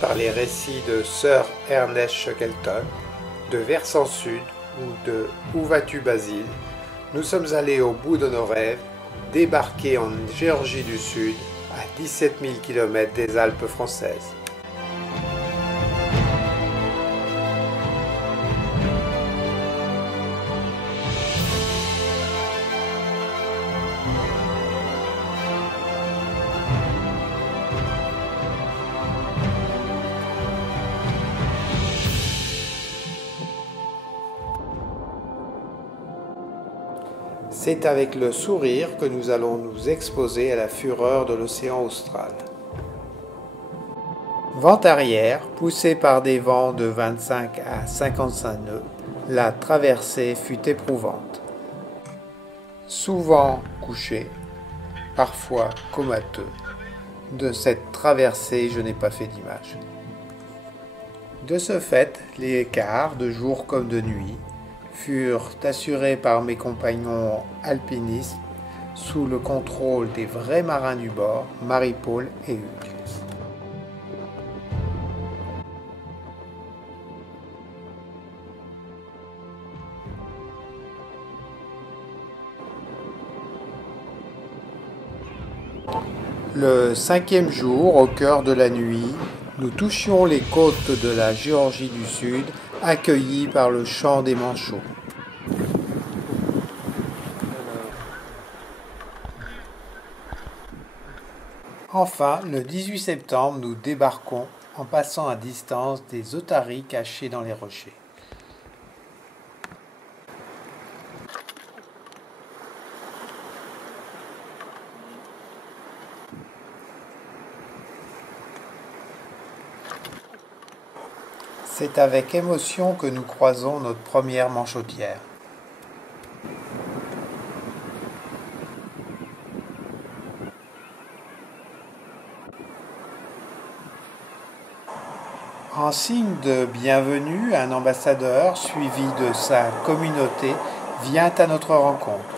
par les récits de Sir Ernest Shackleton, de Versant Sud ou de Où vas-tu Basile, nous sommes allés au bout de nos rêves, débarquer en Géorgie du Sud, à 17 000 km des Alpes françaises. C'est avec le sourire que nous allons nous exposer à la fureur de l'océan austral. Vent arrière, poussé par des vents de 25 à 55 nœuds, la traversée fut éprouvante. Souvent couché, parfois comateux, de cette traversée je n'ai pas fait d'image. De ce fait, les quarts, de jour comme de nuit, furent assurés par mes compagnons alpinistes sous le contrôle des vrais marins du bord, Marie-Paul et Hugues. Le 5e jour, au cœur de la nuit, nous touchions les côtes de la Géorgie du Sud, accueillis par le chant des manchots. Enfin, le 18 septembre, nous débarquons en passant à distance des otaries cachés dans les rochers. C'est avec émotion que nous croisons notre première manchotière. En signe de bienvenue, un ambassadeur, suivi de sa communauté, vient à notre rencontre.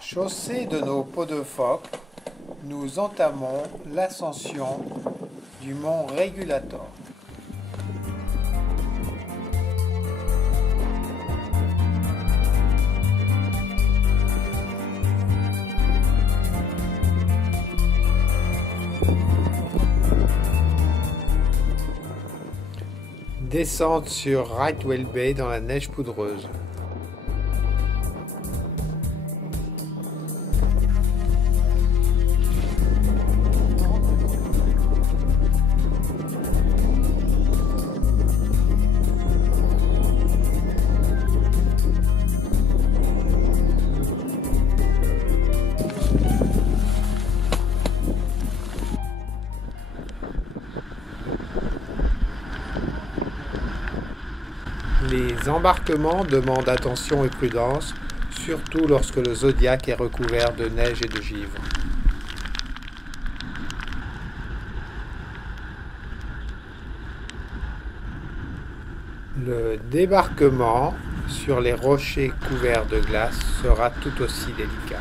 Chaussés de nos peaux de phoque, nous entamons l'ascension du mont Régulator. Descente sur Rightwell Bay dans la neige poudreuse. Les embarquements demandent attention et prudence, surtout lorsque le Zodiac est recouvert de neige et de givre. Le débarquement sur les rochers couverts de glace sera tout aussi délicat.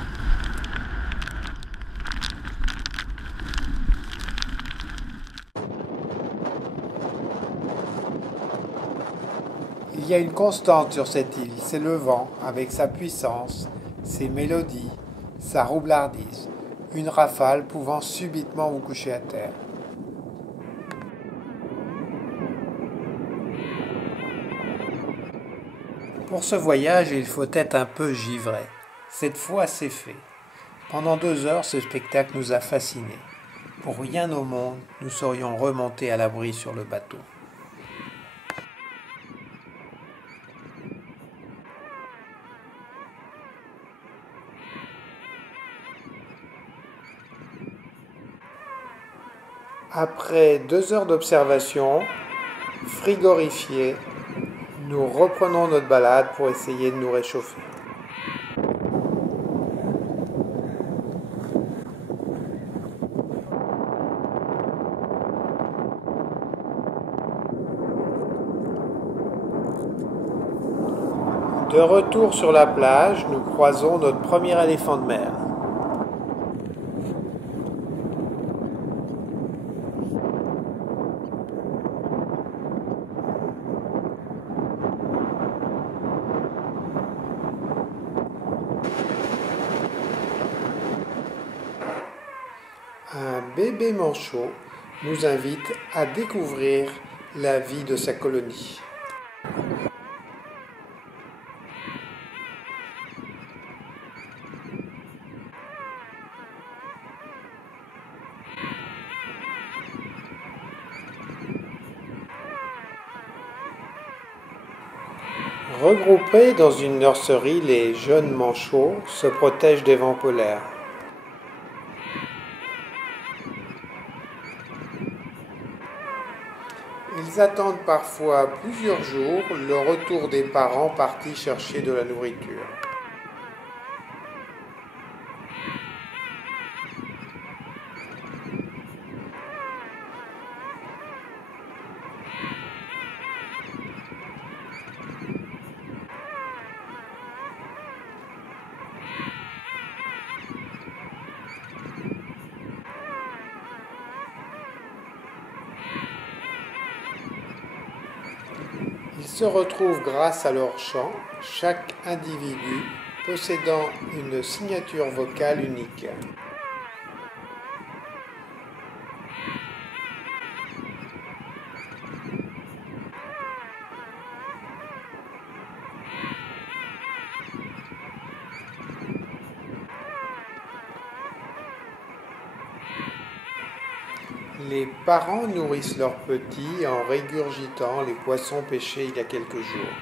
Il y a une constante sur cette île, c'est le vent, avec sa puissance, ses mélodies, sa roublardise, une rafale pouvant subitement vous coucher à terre. Pour ce voyage, il faut être un peu givré. Cette fois, c'est fait. Pendant 2 heures, ce spectacle nous a fascinés. Pour rien au monde, nous serions remontés à l'abri sur le bateau. Après 2 heures d'observation, frigorifiés, nous reprenons notre balade pour essayer de nous réchauffer. De retour sur la plage, nous croisons notre premier éléphant de mer. Un bébé manchot nous invite à découvrir la vie de sa colonie. Regroupés dans une nurserie, les jeunes manchots se protègent des vents polaires. Ils attendent parfois plusieurs jours le retour des parents partis chercher de la nourriture. Ils se retrouvent grâce à leur chant, chaque individu possédant une signature vocale unique. Les parents nourrissent leurs petits en régurgitant les poissons pêchés il y a quelques jours.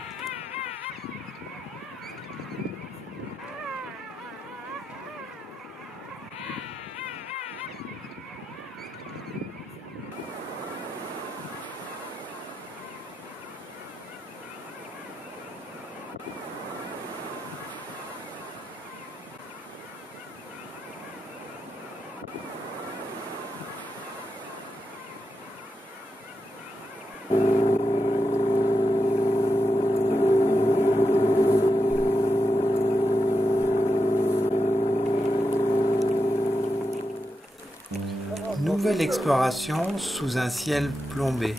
Nouvelle exploration sous un ciel plombé.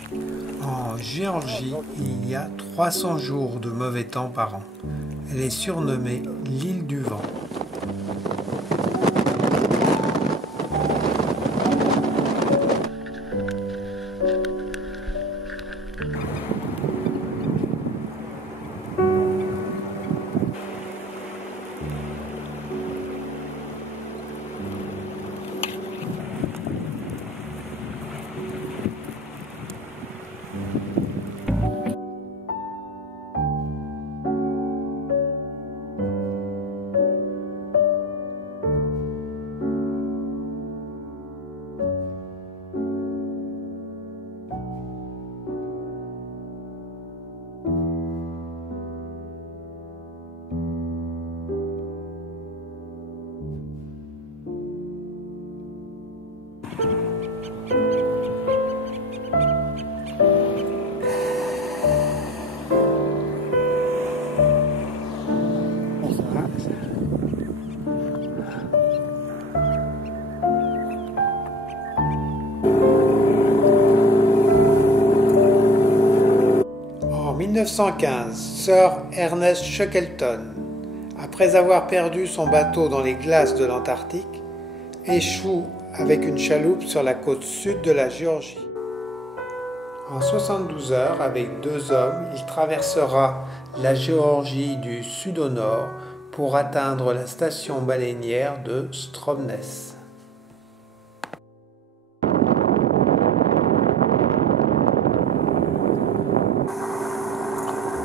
En Géorgie, il y a 300 jours de mauvais temps par an. Elle est surnommée l'île du vent. En 1915, Sir Ernest Shackleton, après avoir perdu son bateau dans les glaces de l'Antarctique, échoue avec une chaloupe sur la côte sud de la Géorgie. En 72 heures, avec 2 hommes, il traversera la Géorgie du sud au nord pour atteindre la station baleinière de Stromness.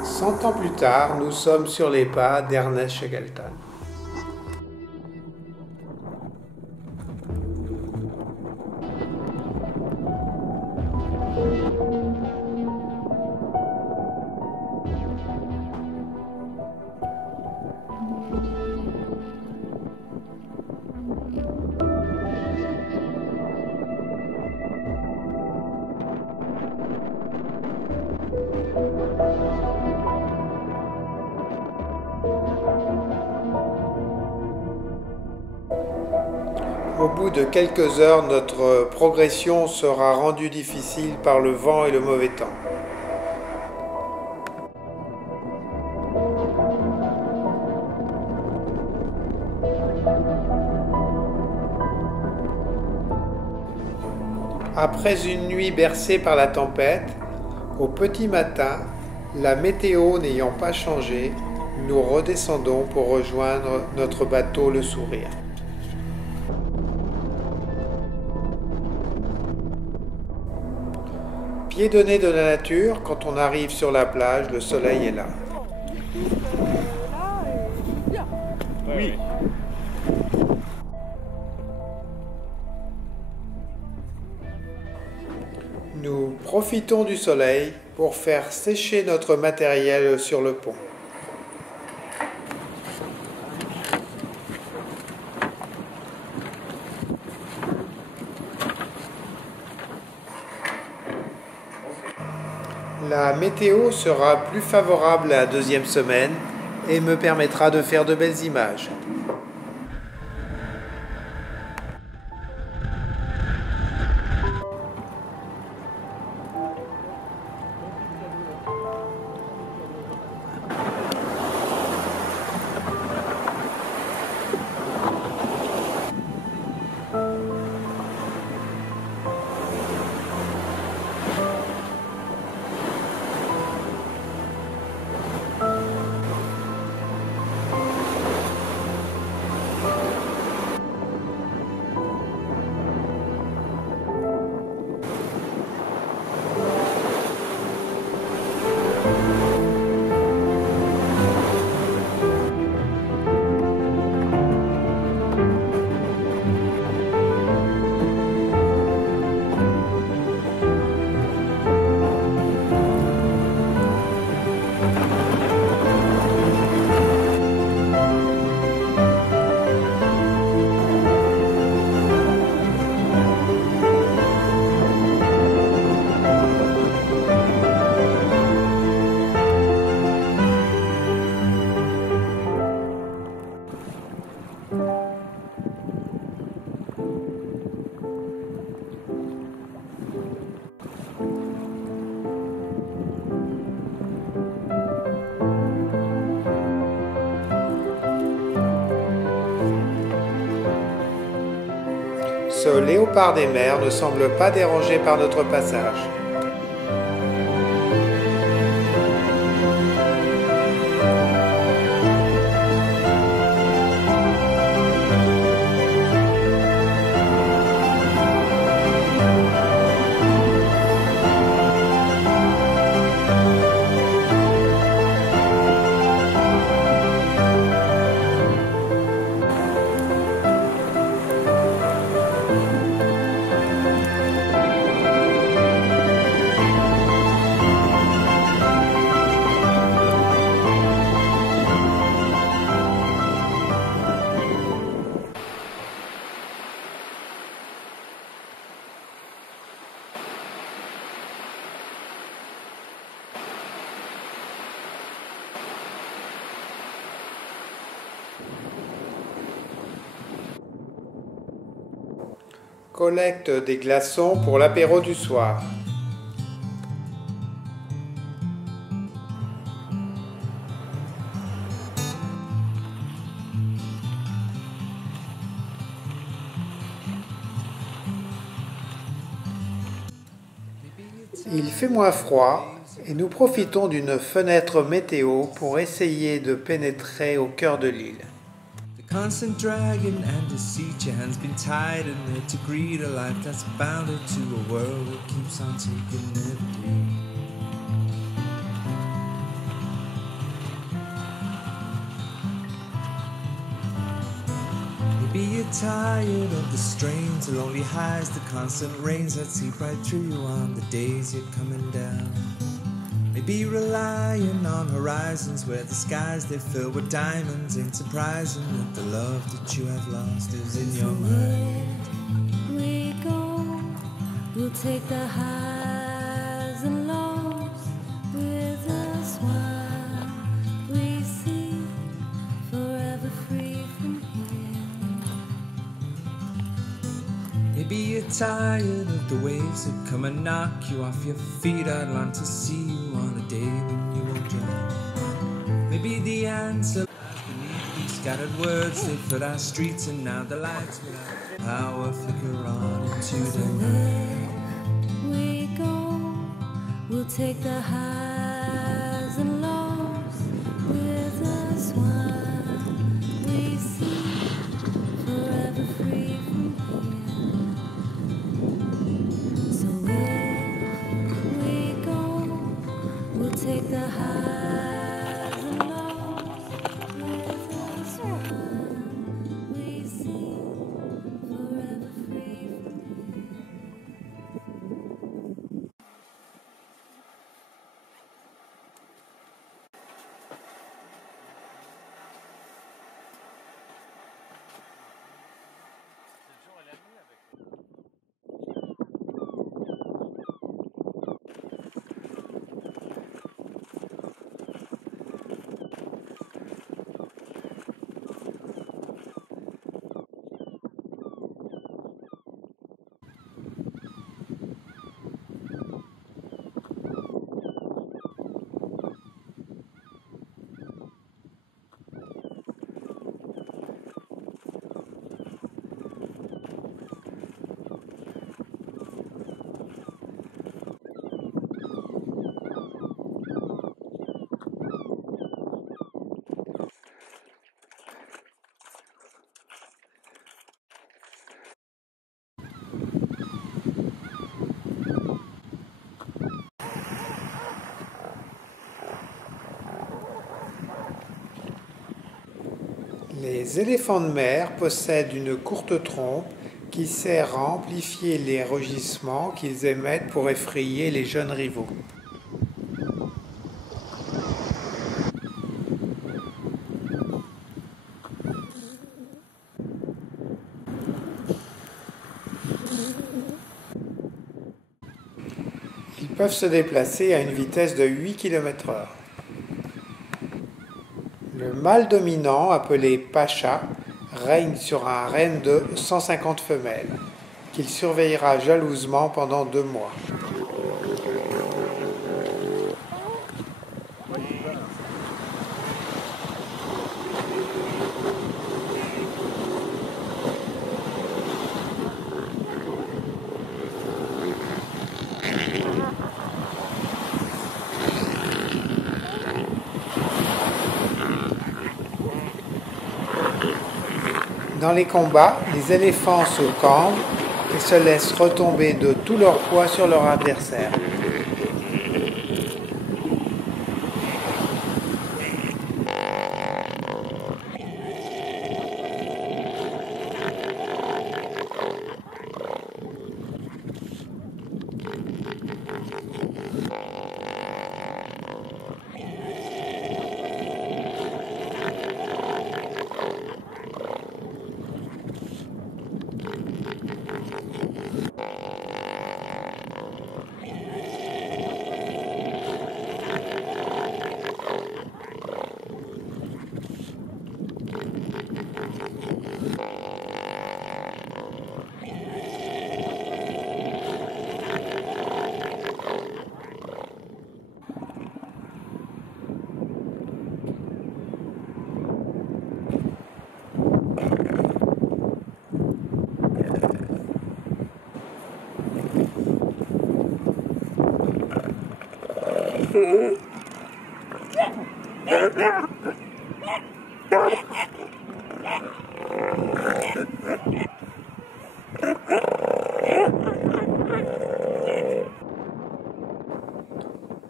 100 ans plus tard, nous sommes sur les pas d'Ernest Shackleton. Au bout de quelques heures, notre progression sera rendue difficile par le vent et le mauvais temps. Après une nuit bercée par la tempête, au petit matin, la météo n'ayant pas changé, nous redescendons pour rejoindre notre bateau le Sourire. Pied de nez de la nature, quand on arrive sur la plage, le soleil est là. Oui. Nous profitons du soleil pour faire sécher notre matériel sur le pont. La météo sera plus favorable la deuxième semaine et me permettra de faire de belles images. Ce léopard des mers ne semble pas dérangé par notre passage. Collecte des glaçons pour l'apéro du soir. Il fait moins froid et nous profitons d'une fenêtre météo pour essayer de pénétrer au cœur de l'île. Constant dragging and deceit, your hands been tied and there to greet a life that's bounded to a world that keeps on taking every day. Maybe you're tired of the strains, the lonely highs, the constant rains that seep right through you on the days you're coming down. Maybe relying on horizons where the skies they fill with diamonds. Ain't surprising that the love that you have lost is in your mind. We go, we'll take the highs and lows with us while we see, forever free from here. tired of the waves that come and knock you off your feet. I'd long to see you on a day when you won't drown. Maybe the answer lies beneath these scattered words. They flood our streets and now the lights without power flicker on into the night. We go, we'll take the highs and lows with us while we see, forever free from here. So where we go, we'll take the highs and lows with us while we see, forever free from here. Les éléphants de mer possèdent une courte trompe qui sert à amplifier les rugissements qu'ils émettent pour effrayer les jeunes rivaux. Ils peuvent se déplacer à une vitesse de 8 km/h. Le mâle dominant, appelé Pacha, règne sur un harem de 150 femelles, qu'il surveillera jalousement pendant 2 mois. Dans les combats, les éléphants se cambrent et se laissent retomber de tout leur poids sur leur adversaire.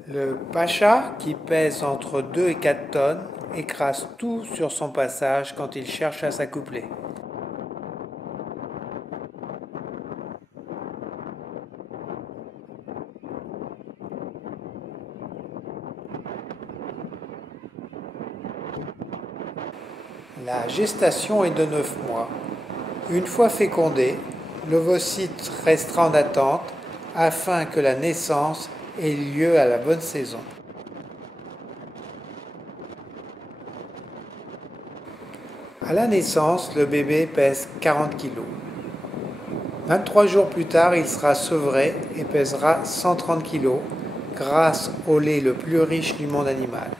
Le pacha, qui pèse entre 2 et 4 tonnes, écrase tout sur son passage quand il cherche à s'accoupler. La gestation est de 9 mois. Une fois fécondé, l'ovocyte restera en attente afin que la naissance ait lieu à la bonne saison. À la naissance, le bébé pèse 40 kg. 23 jours plus tard, il sera sevré et pèsera 130 kg grâce au lait le plus riche du monde animal.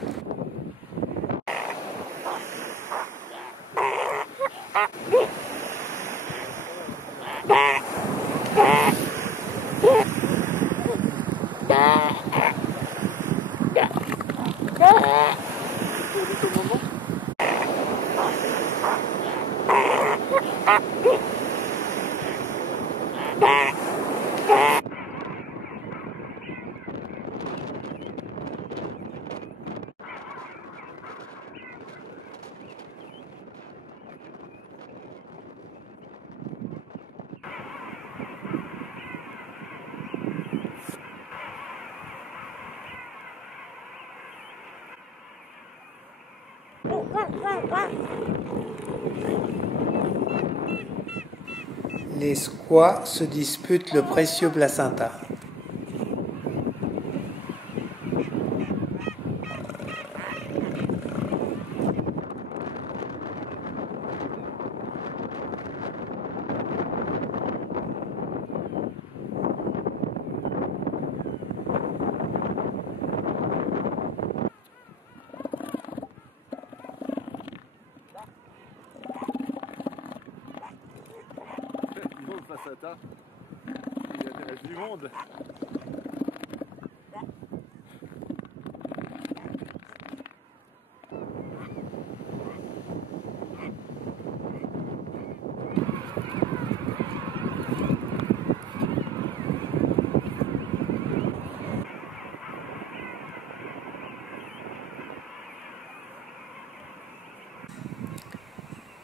Les squaws se disputent le précieux placenta. Le placenta, il intéresse du monde.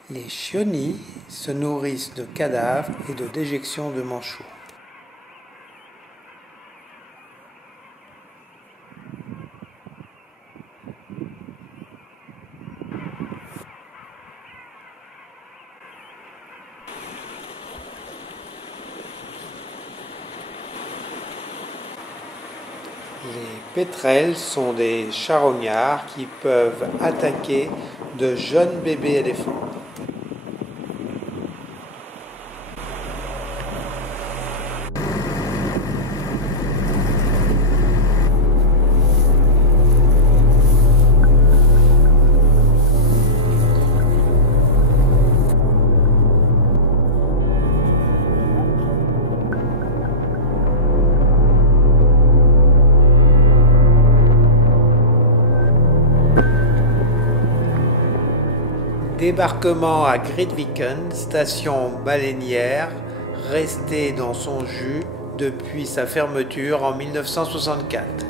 Les chionis se nourrissent de cadavres et de déjections de manchots. Les pétrels sont des charognards qui peuvent attaquer de jeunes bébés éléphants. Débarquement à Grytviken, station baleinière, restée dans son jus depuis sa fermeture en 1964.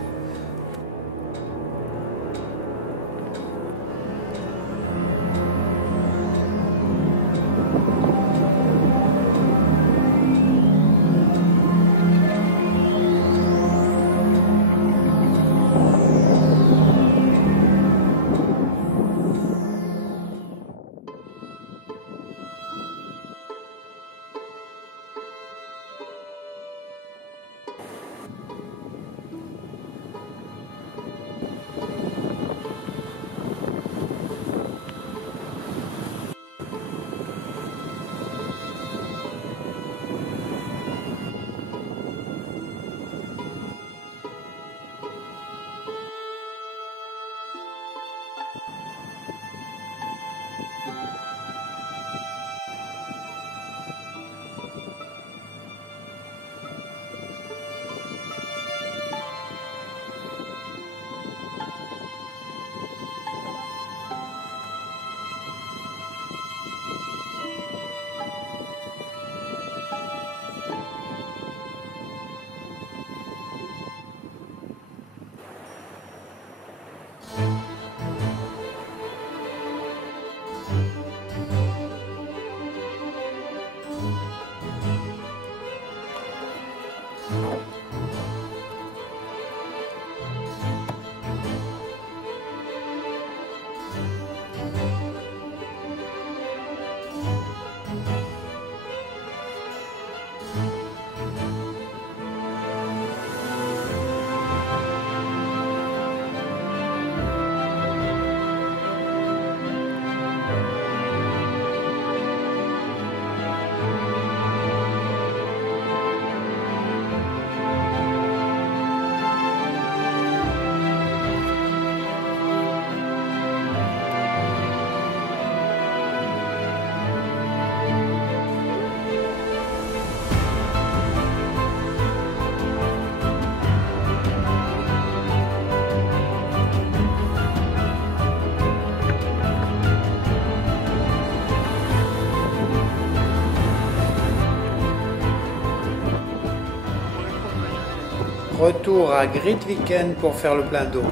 retour à Grytviken pour faire le plein d'eau.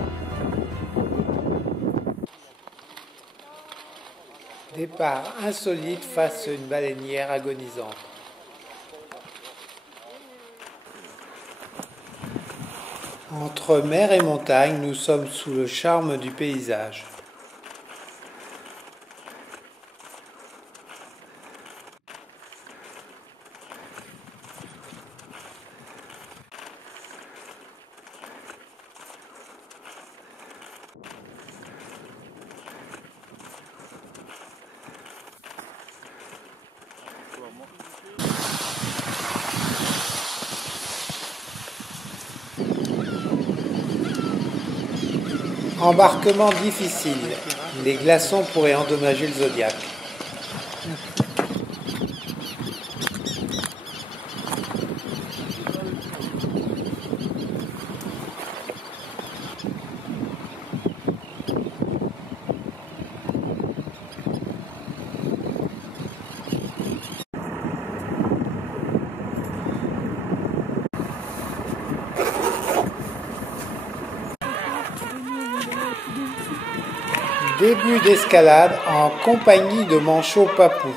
Départ insolite face à une baleinière agonisante. Entre mer et montagne, nous sommes sous le charme du paysage. Embarquement difficile. Les glaçons pourraient endommager le Zodiac. Début d'escalade en compagnie de Manchot Papou.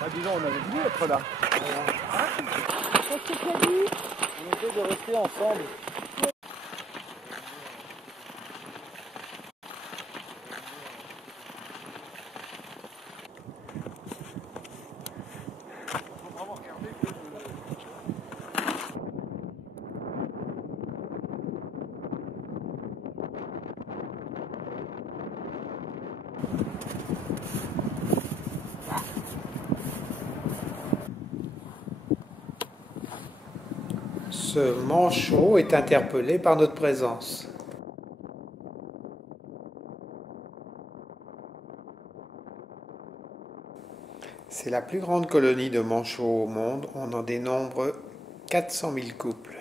Ah, dis donc, on avait voulu être là. Qu'est-ce que tu as dit? On essaie de rester ensemble. Ce manchot est interpellé par notre présence. C'est la plus grande colonie de manchots au monde. On en dénombre 400 000 couples.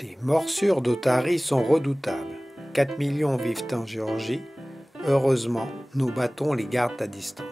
Les morsures d'otaries sont redoutables. 4 millions vivent en Géorgie. Heureusement, nous battons les gardes à distance.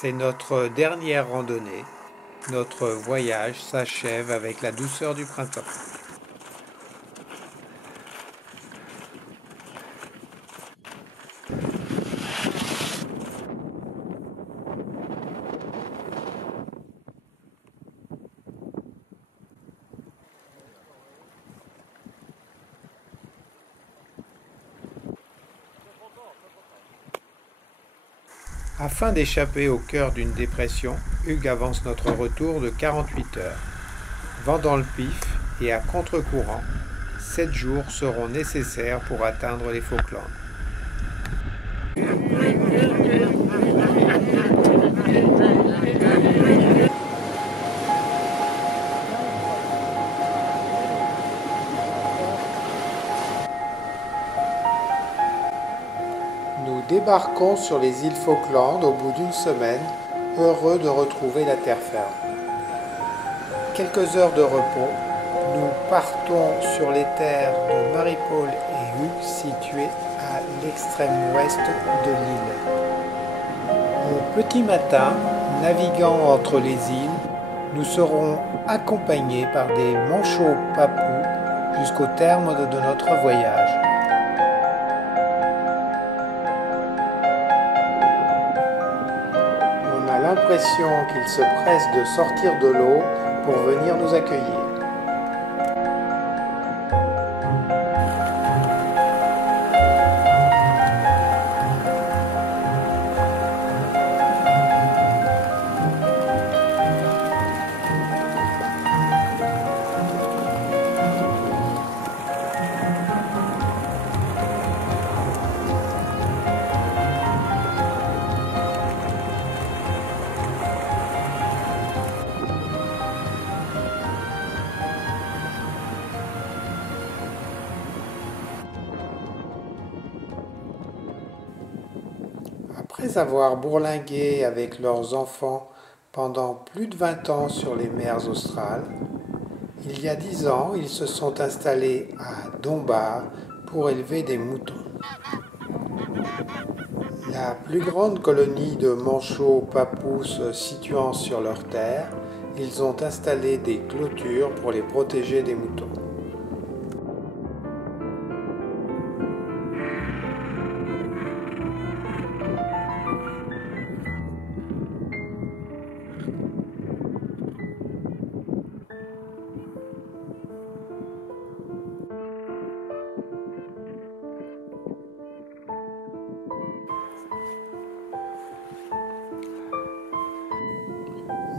C'est notre dernière randonnée. Notre voyage s'achève avec la douceur du printemps. Afin d'échapper au cœur d'une dépression, Hugues avance notre retour de 48 heures. Vent dans le pif et à contre-courant, 7 jours seront nécessaires pour atteindre les Falklands. Nous débarquons sur les îles Falkland au bout d'une semaine, heureux de retrouver la terre ferme. Quelques heures de repos, nous partons sur les terres de Marie-Paul et Hugues situées à l'extrême ouest de l'île. Au petit matin, naviguant entre les îles, nous serons accompagnés par des manchots papous jusqu'au terme de notre voyage. On a l'impression qu'ils se pressent de sortir de l'eau pour venir nous accueillir. Après avoir bourlingué avec leurs enfants pendant plus de 20 ans sur les mers australes, il y a 10 ans, ils se sont installés à Dunbar pour élever des moutons. La plus grande colonie de manchots papous se situant sur leur terre, ils ont installé des clôtures pour les protéger des moutons.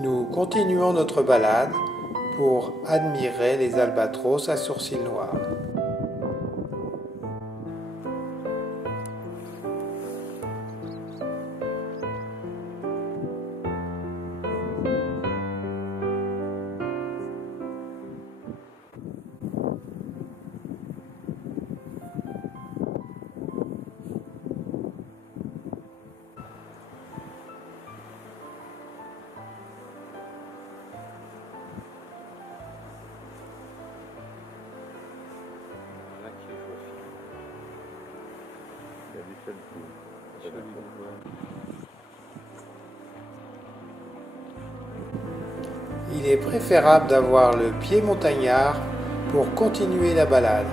Nous continuons notre balade pour admirer les albatros à sourcils noirs. Il est préférable d'avoir le pied montagnard pour continuer la balade.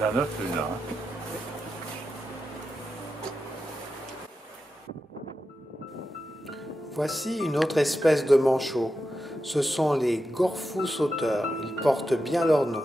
La note, celui-là. Voici une autre espèce de manchot. Ce sont les gorfous sauteurs. Ils portent bien leur nom.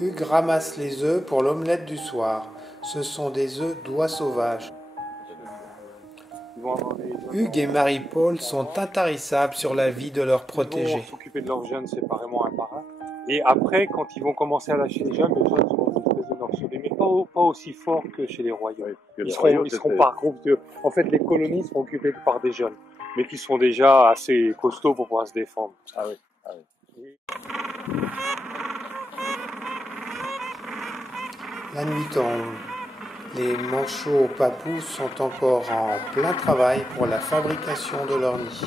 Hugues ramasse les œufs pour l'omelette du soir. Ce sont des œufs d'oies sauvages. Ils vont avoir des Hugues et Marie-Paul sont intarissables sur la vie de leurs Ils protégés. vont s'occuper de leurs jeunes séparément un par un. Et après, quand ils vont commencer à lâcher les jeunes sont dans une espèce de morcelet, mais pas aussi fort que chez les royaumes. Ils seront par groupe de... En fait, les colonies seront occupées par des jeunes, mais qui sont déjà assez costauds pour pouvoir se défendre. Ah oui. La nuit tombe. Les manchots papous sont encore en plein travail pour la fabrication de leur nid.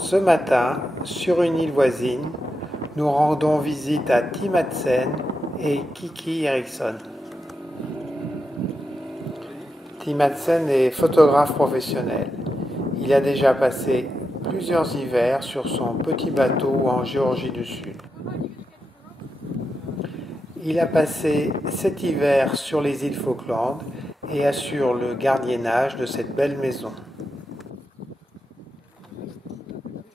Ce matin, sur une île voisine, nous rendons visite à Tim Madsen et Kiki Eriksson. Tim Madsen est photographe professionnel. Il a déjà passé plusieurs hivers sur son petit bateau en Géorgie du Sud. Il a passé cet hiver sur les îles Falkland et assure le gardiennage de cette belle maison.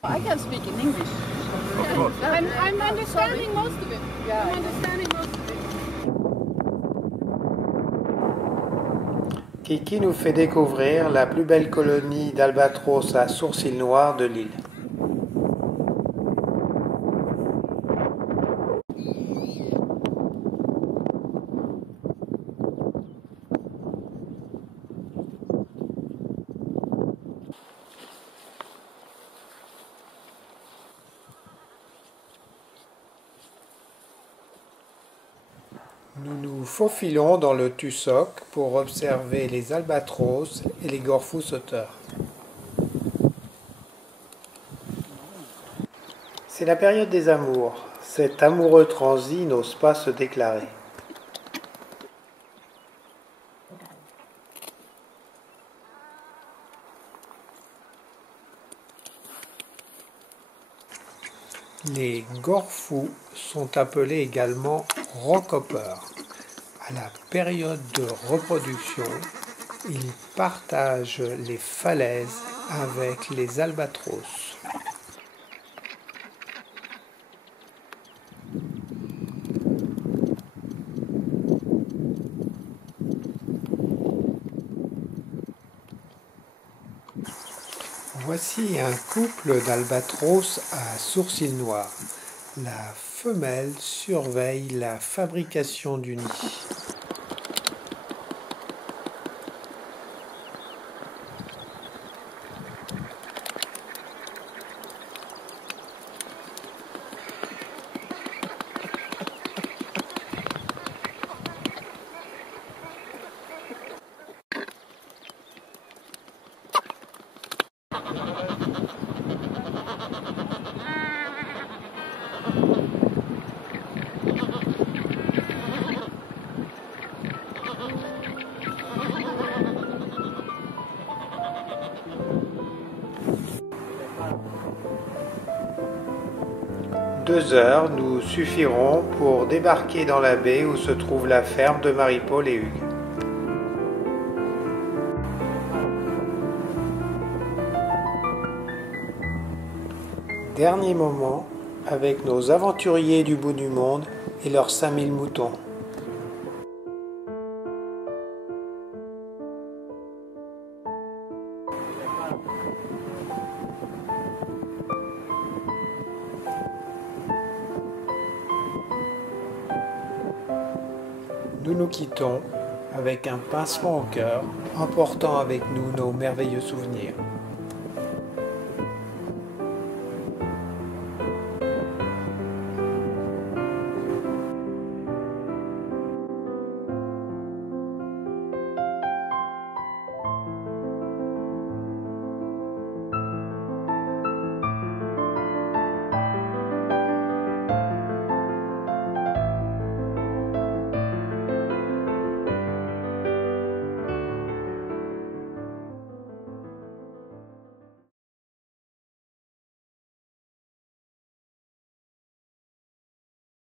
I can speak in English. I'm understanding most of it. Yeah. I'm understanding most of it. Kiki nous fait découvrir la plus belle colonie d'albatros à sourcils noirs de l'île. Nous nous faufilons dans le tussoc pour observer les albatros et les gorfous sauteurs. C'est la période des amours. Cet amoureux transi n'ose pas se déclarer. Les gorfous sont appelés également rockhoppers. À la période de reproduction, ils partagent les falaises avec les albatros. Voici un couple d'albatros à sourcils noirs. La femelle surveille la fabrication du nid. Deux heures nous suffiront pour débarquer dans la baie où se trouve la ferme de Marie-Paul et Hugues. Dernier moment avec nos aventuriers du bout du monde et leurs 5000 moutons. Nous nous quittons avec un pincement au cœur, emportant avec nous nos merveilleux souvenirs.